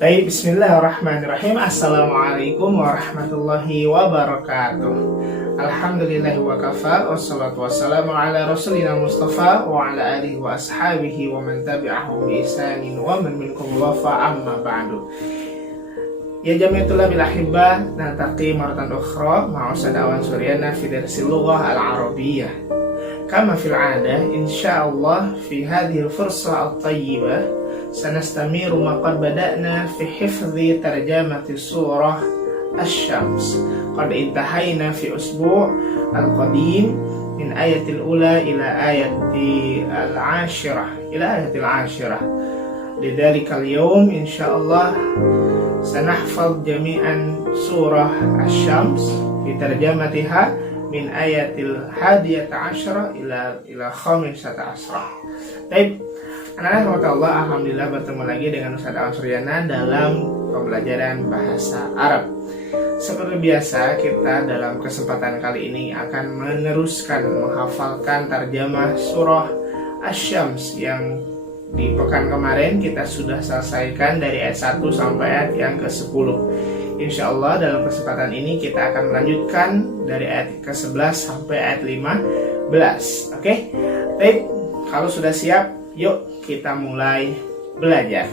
Baik, bismillahirrahmanirrahim. Assalamualaikum warahmatullahi wabarakatuh. Alhamdulillahi wa kafa, wassalatu wassalamu ala rasulina mustafa wa ala alihi wa ashabihi wa man tabi'ahum bi ihsanin wa man minkum wafa amma ba'du. Ya jami'atullah bil ahibbah, naltaqi maratan ukhra ma'a Ustadz Awan Suryana fi darsil lughah al-arabiyyah. Kama fil 'adah, insyaallah fi hadhihi al-fursah at-tayyibah sanastamiru ma qad bada'na fi hifdhi tarjamati surah Asy-Syams. Qad intahayna fi usbu' al-qadim min ayatil ula ila ayatil ashirah. Lidzalika al-yawm insyaallah sanahfadz jami'an surah Asy-Syams fi tarjamatiha min ayatil hadiyata asyarah ila khamisata asyarah. Baik, anak-anak Allah, alhamdulillah bertemu lagi dengan Ustadz Awan Suryana dalam pembelajaran bahasa Arab. Seperti biasa, kita dalam kesempatan kali ini akan meneruskan menghafalkan tarjamah surah Asy-Syams yang di pekan kemarin kita sudah selesaikan dari ayat 1 sampai ayat yang ke-10. Insya Allah dalam kesempatan ini kita akan melanjutkan dari ayat ke-11 sampai ayat 15. Oke? Baik, kalau sudah siap, yuk kita mulai belajar.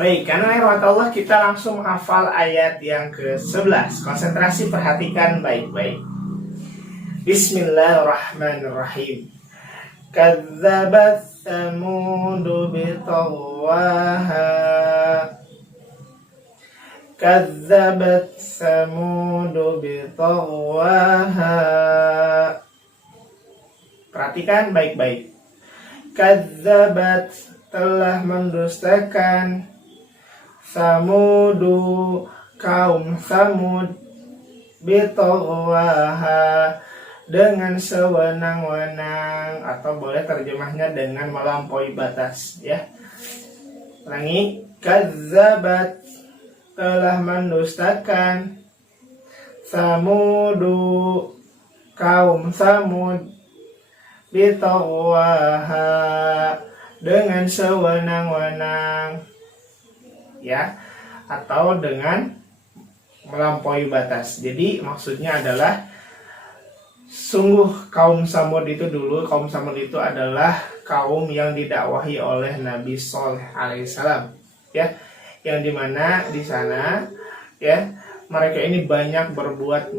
Baik, karena rahmat Allah kita langsung menghafal ayat yang ke-11. Konsentrasi, perhatikan baik-baik. Bismillahirrahmanirrahim. Kadzabat Tsamud bitagwaha. Kadzabat Tsamud bitagwaha. Perhatikan baik-baik. Kadzabat, telah mendustakan, Samudu, kaum Samud, bitagwaha, dengan sewenang-wenang, atau boleh terjemahnya dengan melampaui batas, ya. Ulangi, kadzabat, telah mendustakan, Samudu, kaum Samud, bitagwaha, dengan sewenang-wenang, ya, atau dengan melampaui batas. Jadi maksudnya adalah sungguh kaum Samud itu adalah kaum yang didakwahi oleh Nabi Shalih alaihissalam, ya, yang dimana di sana, ya, mereka ini banyak berbuat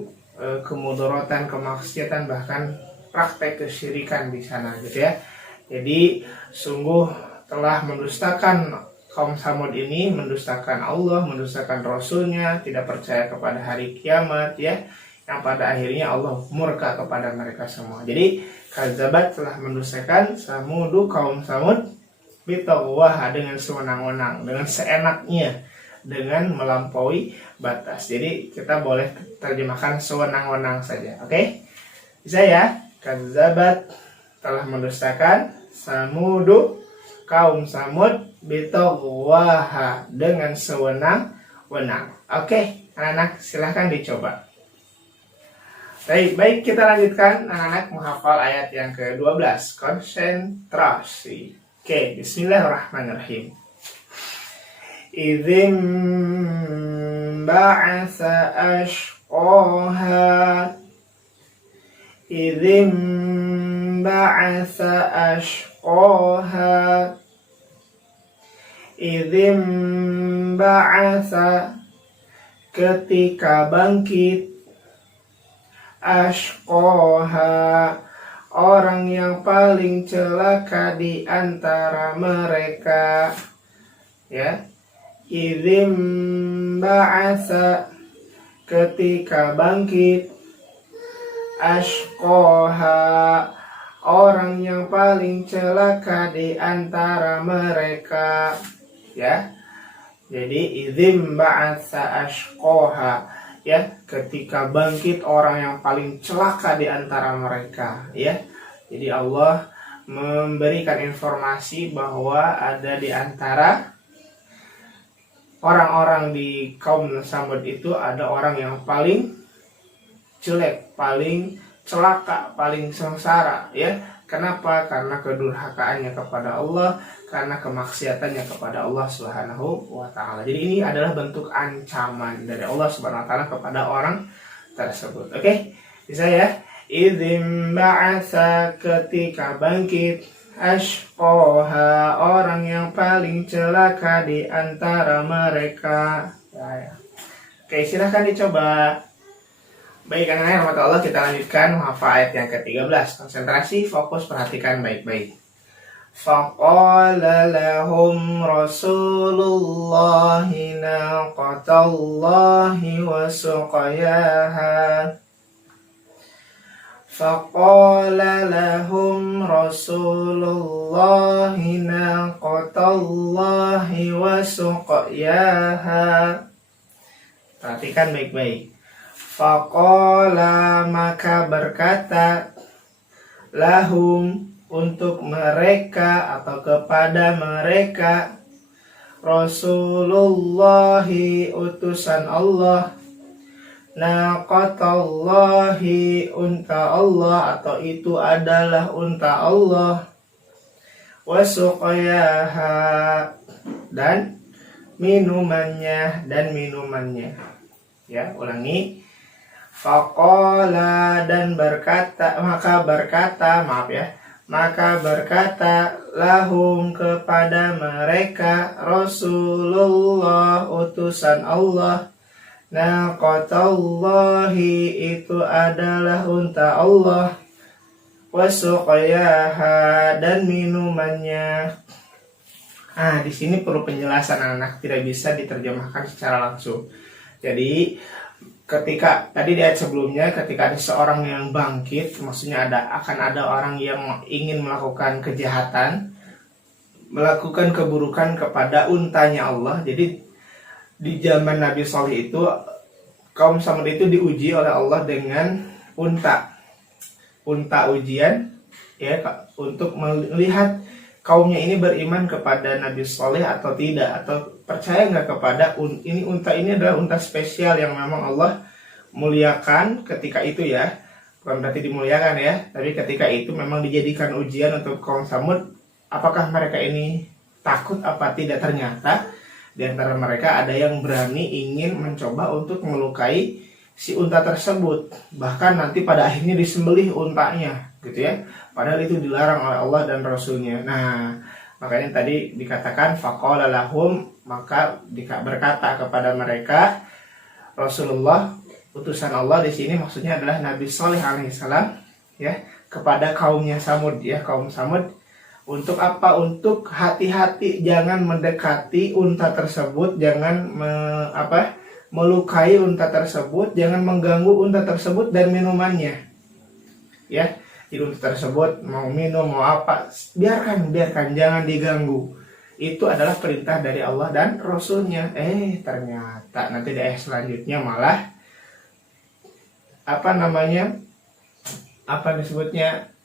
kemudaratan, kemaksiatan, bahkan praktek kesyirikan di sana, gitu ya. Jadi sungguh telah mendustakan kaum Samud ini, mendustakan Allah, mendustakan Rasulnya, tidak percaya kepada hari kiamat, ya, yang pada akhirnya Allah murka kepada mereka semua. Jadi kadzabat, telah mendustakan, Samudu, kaum Samud, bitagwaha, dengan sewenang-wenang, dengan seenaknya, dengan melampaui batas. Jadi kita boleh terjemahkan sewenang-wenang saja, oke? Bisa ya? Kadzabat, telah mendustakan, Samudu, kaum Samud, bitagwaha, dengan sewenang-wenang. Oke, anak-anak silahkan dicoba. Baik, kita lanjutkan anak-anak menghafal ayat yang ke-12. Konsentrasi. Oke, bismillahirrahmanirrahim. Idzim ba'atsa ashqaha. Idzim ba'atsa ashqaha. Idzim ba'atsa, ketika bangkit, ashqaha, orang yang paling celaka di antara mereka. Ya, idzim ba'atsa, ketika bangkit, ashqaha, orang yang paling celaka di antara mereka. Ya, jadi idzim ba'atsa ashqaha, ya, ketika bangkit orang yang paling celaka di antara mereka. Ya, jadi Allah memberikan informasi bahwa ada di antara orang-orang di kaum Samud itu ada orang yang paling jelek, paling celaka, paling sengsara. Ya, kenapa? Karena kedurhakaannya kepada Allah, karena kemaksiatannya kepada Allah Subhanahu wa taala. Jadi ini adalah bentuk ancaman dari Allah Subhanahu wa taala kepada orang tersebut. Oke? Bisa ya? Idzim ba'atsa, ketika bangkit, ashqaha, orang yang paling celaka di antara mereka. Ya. Oke, silahkan dicoba. Baik, anak-anak rahmat Allah, kita lanjutkan menghafal ayat yang ke-13. Konsentrasi, fokus, perhatikan baik-baik. Faqala lahum Rasulullahi naqatallahi wa suqayaha. Faqala lahum Rasulullahi naqatallahi wa suqayaha. Perhatikan baik-baik. Faqala, maka berkata, lahum, untuk mereka atau kepada mereka, Rasulullahi, utusan Allah, naqatallahi, unta Allah, atau itu adalah unta Allah, wasuqayaha, dan minumannya. Ya, ulangi. Faqala, dan berkata, maka berkata lahum, kepada mereka, Rasulullah, utusan Allah, naqatallahi, itu adalah unta Allah, wasuqayaha, dan minumannya. Di sini perlu penjelasan anak-anak, tidak bisa diterjemahkan secara langsung. Jadi ketika tadi di ayat sebelumnya, ketika ada seorang yang bangkit, maksudnya akan ada orang yang ingin melakukan kejahatan, melakukan keburukan kepada untanya Allah. Jadi di zaman Nabi Shalih itu, kaum Samud itu diuji oleh Allah dengan unta ujian, ya, untuk melihat kaumnya ini beriman kepada Nabi Shalih atau tidak, atau percaya nggak kepada ini. Unta ini adalah unta spesial yang memang Allah muliakan ketika itu, ya, bukan berarti dimuliakan, ya, tapi ketika itu memang dijadikan ujian untuk kaum Samud, apakah mereka ini takut apa tidak. Ternyata di antara mereka ada yang berani ingin mencoba untuk melukai si unta tersebut, bahkan nanti pada akhirnya disembelih untanya, gitu ya, padahal itu dilarang oleh Allah dan Rasulnya. Nah, makanya tadi dikatakan faqala lahum, maka berkata kepada mereka, Rasulullah, utusan Allah di sini maksudnya adalah Nabi Shalih alaihissalam, ya, kepada kaumnya Samud, ya, kaum Samud. Untuk apa? Untuk hati-hati, jangan mendekati unta tersebut, jangan melukai unta tersebut, jangan mengganggu unta tersebut dan minumannya, ya. Jadi unta tersebut mau minum mau apa, biarkan, jangan diganggu. Itu adalah perintah dari Allah dan Rasulnya. Ternyata nanti di ayat selanjutnya malah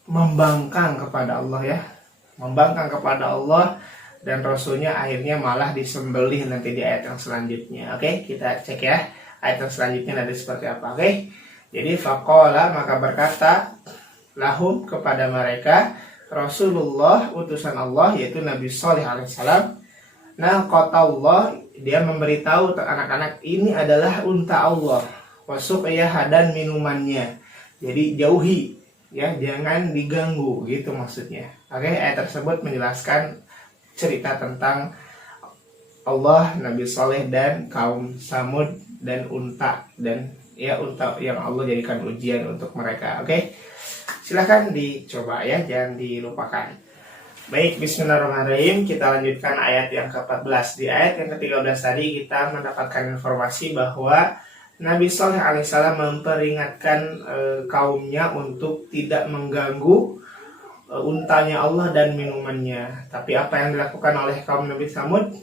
membangkang kepada Allah, ya, membangkang kepada Allah dan Rasulnya, akhirnya malah disembelih nanti di ayat yang selanjutnya. Oke, kita cek ya ayat yang selanjutnya nanti seperti apa. Oke, Jadi faqala, maka berkata lahum, kepada mereka, Rasulullah, utusan Allah, yaitu Nabi Shalih alaihissalam. Nah, qatallah, dia memberitahu anak-anak ini adalah unta Allah. Wasuqiyah, dan minumannya. Jadi jauhi, ya, jangan diganggu, gitu maksudnya. Oke, ayat tersebut menjelaskan cerita tentang Allah, Nabi Saleh, dan kaum Samud, dan unta, dan ya unta yang Allah jadikan ujian untuk mereka. Oke, silahkan dicoba ya, jangan dilupakan. Baik, bismillahirrahmanirrahim. Kita lanjutkan ayat yang ke-14. Di ayat yang ke-13 tadi kita mendapatkan informasi bahwa Nabi Shalih alaihissalam memperingatkan kaumnya untuk tidak mengganggu untanya Allah dan minumannya. Tapi apa yang dilakukan oleh kaum Nabi Samud?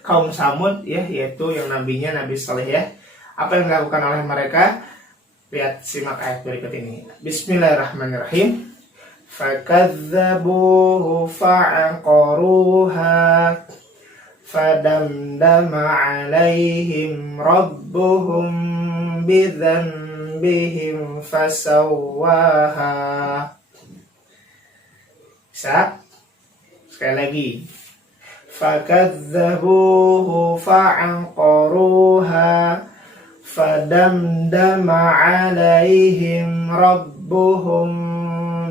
Kaum Samud, ya, yaitu yang nabinya Nabi Shalih, ya. Apa yang dilakukan oleh mereka? Lihat, simak ayat berikut ini. Bismillahirrahmanirrahim. Fakadzabuhu fa'aqaruha fadamdama 'alaihim rabbuhum bidzanbihim fasawwaha. Bisa? Sekali lagi. Fakadzabuhu fa'aqaruha fadamdama 'alaihim rabbuhum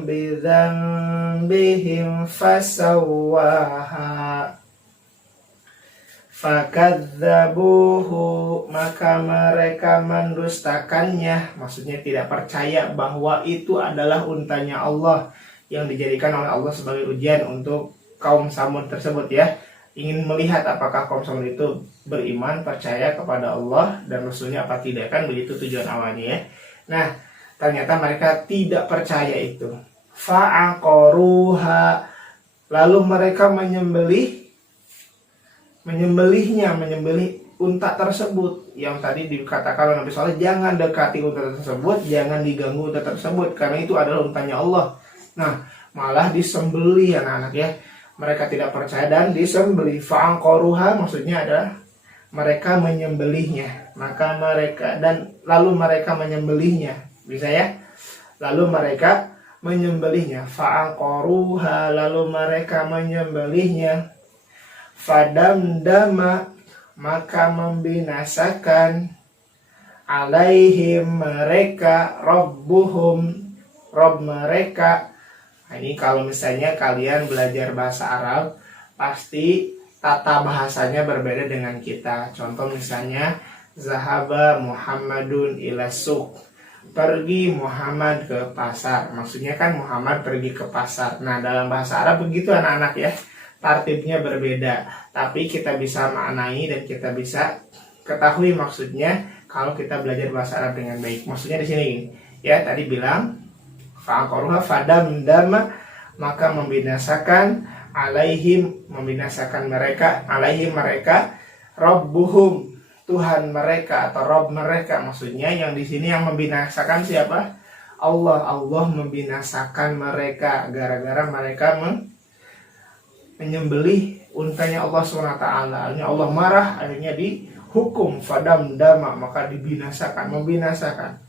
bidzanbihim fasawwaha. Fakadzabuhu, maka mereka mendustakannya, maksudnya tidak percaya bahwa itu adalah untanya Allah yang dijadikan oleh Allah sebagai ujian untuk kaum Samud tersebut, ya. Ingin melihat apakah kaum Samud itu beriman, percaya kepada Allah dan Rasulnya apa tidak, kan begitu tujuan awalnya, ya. Nah, ternyata mereka tidak percaya itu. Fa'aqaruha, lalu mereka menyembelih unta tersebut, yang tadi dikatakan oleh Nabi Saleh, jangan dekati unta tersebut, jangan diganggu unta tersebut, karena itu adalah untanya Allah. Nah, malah disembelih, anak-anak, ya. Mereka tidak percaya dan disembelih. Fa'aqaruha maksudnya adalah mereka menyembelihnya. Lalu mereka menyembelihnya. Bisa, ya? Lalu mereka menyembelihnya. Fa'aqaruha, lalu mereka menyembelihnya. Fadamdama, maka membinasakan, alaihim, mereka, rabbuhum, Rob mereka. Nah, ini kalau misalnya kalian belajar bahasa Arab, pasti tata bahasanya berbeda dengan kita. Contoh misalnya, zahaba Muhammadun ila suq, pergi Muhammad ke pasar. Maksudnya kan Muhammad pergi ke pasar. Nah, dalam bahasa Arab begitu, anak-anak, ya. Tartibnya berbeda, tapi kita bisa maknai dan kita bisa ketahui maksudnya kalau kita belajar bahasa Arab dengan baik. Maksudnya di sini, ya, tadi bilang fa'aqaruha fadamdama, maka membinasakan, alaihim, membinasakan mereka, alaihim mereka, rabbuhum, Tuhan mereka atau Rabb mereka. Maksudnya yang di sini yang membinasakan siapa? Allah. Allah membinasakan mereka gara-gara mereka menyembelih untanya Allah SWT. Akhirnya Allah marah, akhirnya dihukum, fadamdama, maka dibinasakan, membinasakan.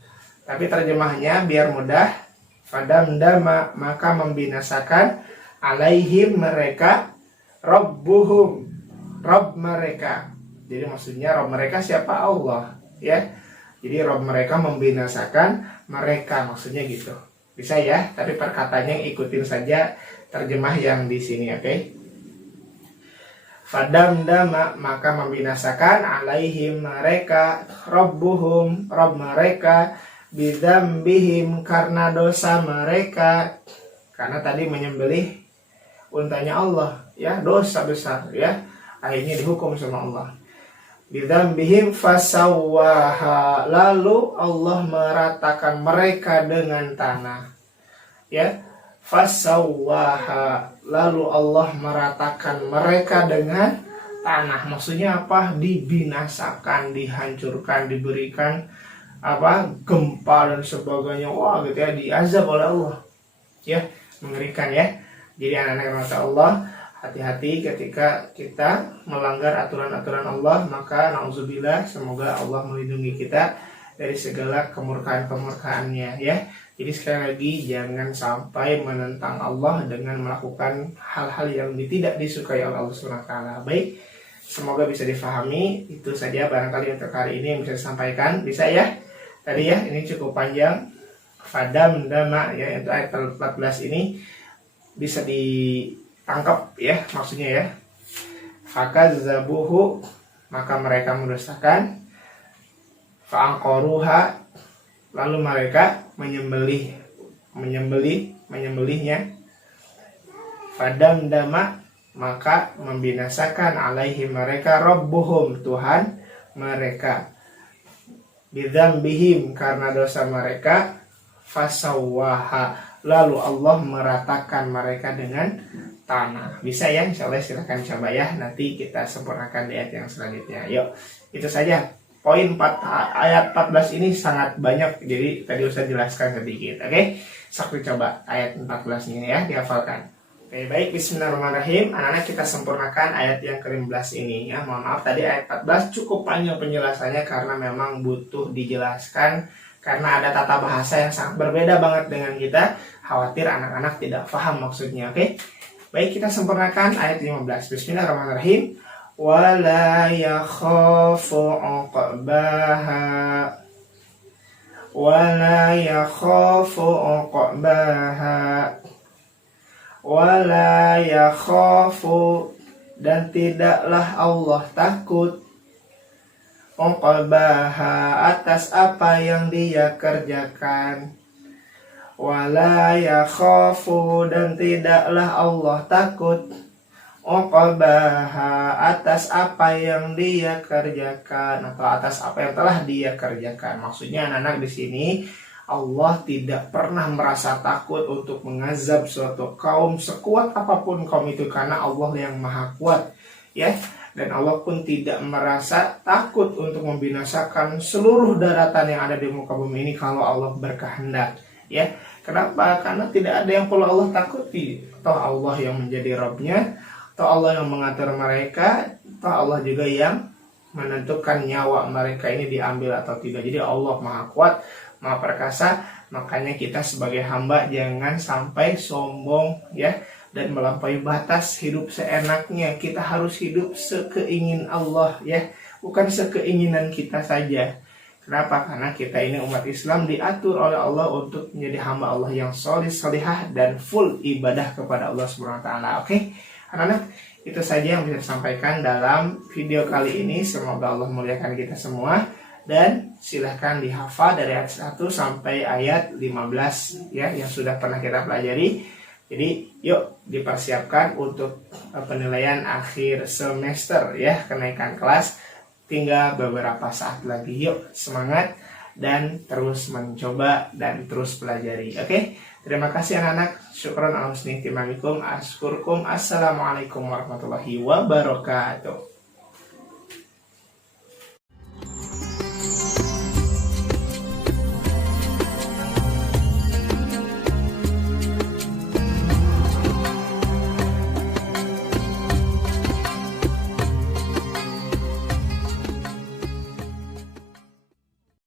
Tapi terjemahnya biar mudah, fadamdama, maka membinasakan, alaihim mereka, rabbuhum, Rabb mereka. Jadi maksudnya Rabb mereka siapa? Allah, ya. Jadi Rabb mereka membinasakan mereka, maksudnya gitu. Bisa, ya, tapi perkataannya ikutin saja terjemah yang di sini, oke? Fadamdama, maka membinasakan, alaihim mereka, rabbuhum, Rabb mereka, bidzambihim, karena dosa mereka. Karena tadi menyembelih untanya Allah, ya, dosa besar, ya. Akhirnya dihukum sama Allah. Bidzambihim fasawwaha, lalu Allah meratakan mereka dengan tanah, ya. Fasawwaha, lalu Allah meratakan mereka dengan tanah. Maksudnya apa? Dibinasakan, dihancurkan, diberikan gempa dan sebagainya. Wah, gitu, ya, diazab oleh Allah, ya. Mengerikan, ya. Jadi anak-anak yang mata Allah, hati-hati ketika kita melanggar aturan-aturan Allah. Maka na'udzubillah, semoga Allah melindungi kita dari segala kemurkaan-kemurkaannya ya. Jadi sekali lagi jangan sampai menentang Allah dengan melakukan hal-hal yang tidak disukai oleh Allah SWT. Baik, semoga bisa difahami. Itu saja barangkali untuk hari ini yang bisa disampaikan. Bisa ya? Tadi ya, ini cukup panjang. Fadam dama ya, itu ayat 14 ini bisa ditangkap ya, maksudnya ya. Fakazzabuhu, maka mereka mendustakan. Fa'aqaruha, lalu mereka menyembelihnya. Fadam dama, maka membinasakan alaihi mereka rabbuhum, Tuhan mereka, bidzambihim, karena dosa mereka, fasawwaha, lalu Allah meratakan mereka dengan tanah. Bisa ya, insyaallah silahkan coba ya, nanti kita sempurnakan di ayat yang selanjutnya. Yuk, itu saja. Poin 4, ayat 14 ini sangat banyak, jadi tadi Ustaz jelaskan sedikit. Oke, Sakti coba ayat 14 ini ya, dihafalkan. Oke, baik, bismillahirrahmanirrahim. Anak-anak, kita sempurnakan ayat yang ke-15 ini ya. Mohon maaf tadi ayat 14 cukup panjang penjelasannya karena memang butuh dijelaskan, karena ada tata bahasa yang sangat berbeda banget dengan kita. Khawatir anak-anak tidak paham maksudnya. Oke, baik, kita sempurnakan ayat 15. Bismillahirrahmanirrahim. Wala yakhafu uqbaha, wala yakhafu uqbaha, wala yakhafu, dan tidaklah Allah takut, uqbaha, atas apa yang dia kerjakan. Wala yakhafu, dan tidaklah Allah takut, uqbaha, atas apa yang dia kerjakan, atau atas apa yang telah dia kerjakan. Maksudnya anak-anak di sini, Allah tidak pernah merasa takut untuk mengazab suatu kaum sekuat apapun kaum itu, karena Allah yang maha kuat ya. Dan Allah pun tidak merasa takut untuk membinasakan seluruh daratan yang ada di muka bumi ini kalau Allah berkehendak ya. Kenapa? Karena tidak ada yang perlu Allah takuti. Toh Allah yang menjadi Rabbnya, toh Allah yang mengatur mereka, toh Allah juga yang menentukan nyawa mereka ini diambil atau tidak. Jadi Allah maha kuat, maha perkasa. Makanya kita sebagai hamba jangan sampai sombong ya, dan melampaui batas hidup seenaknya. Kita harus hidup sekeingin Allah ya, bukan sekeinginan kita saja. Kenapa? Karena kita ini umat Islam diatur oleh Allah untuk menjadi hamba Allah yang solih, solihah, dan full ibadah kepada Allah Subhanahu wa taala. Oke, anak-anak, itu saja yang bisa disampaikan dalam video kali ini. Semoga Allah memuliakan kita semua. Dan silahkan dihafal dari ayat 1 sampai ayat 15 ya, yang sudah pernah kita pelajari. Jadi yuk dipersiapkan untuk penilaian akhir semester ya, kenaikan kelas. Tinggal beberapa saat lagi. Yuk semangat dan terus mencoba dan terus pelajari. Oke, terima kasih anak-anak. Syukran ala husni timamikum. Askurkum. Assalamualaikum warahmatullahi wabarakatuh.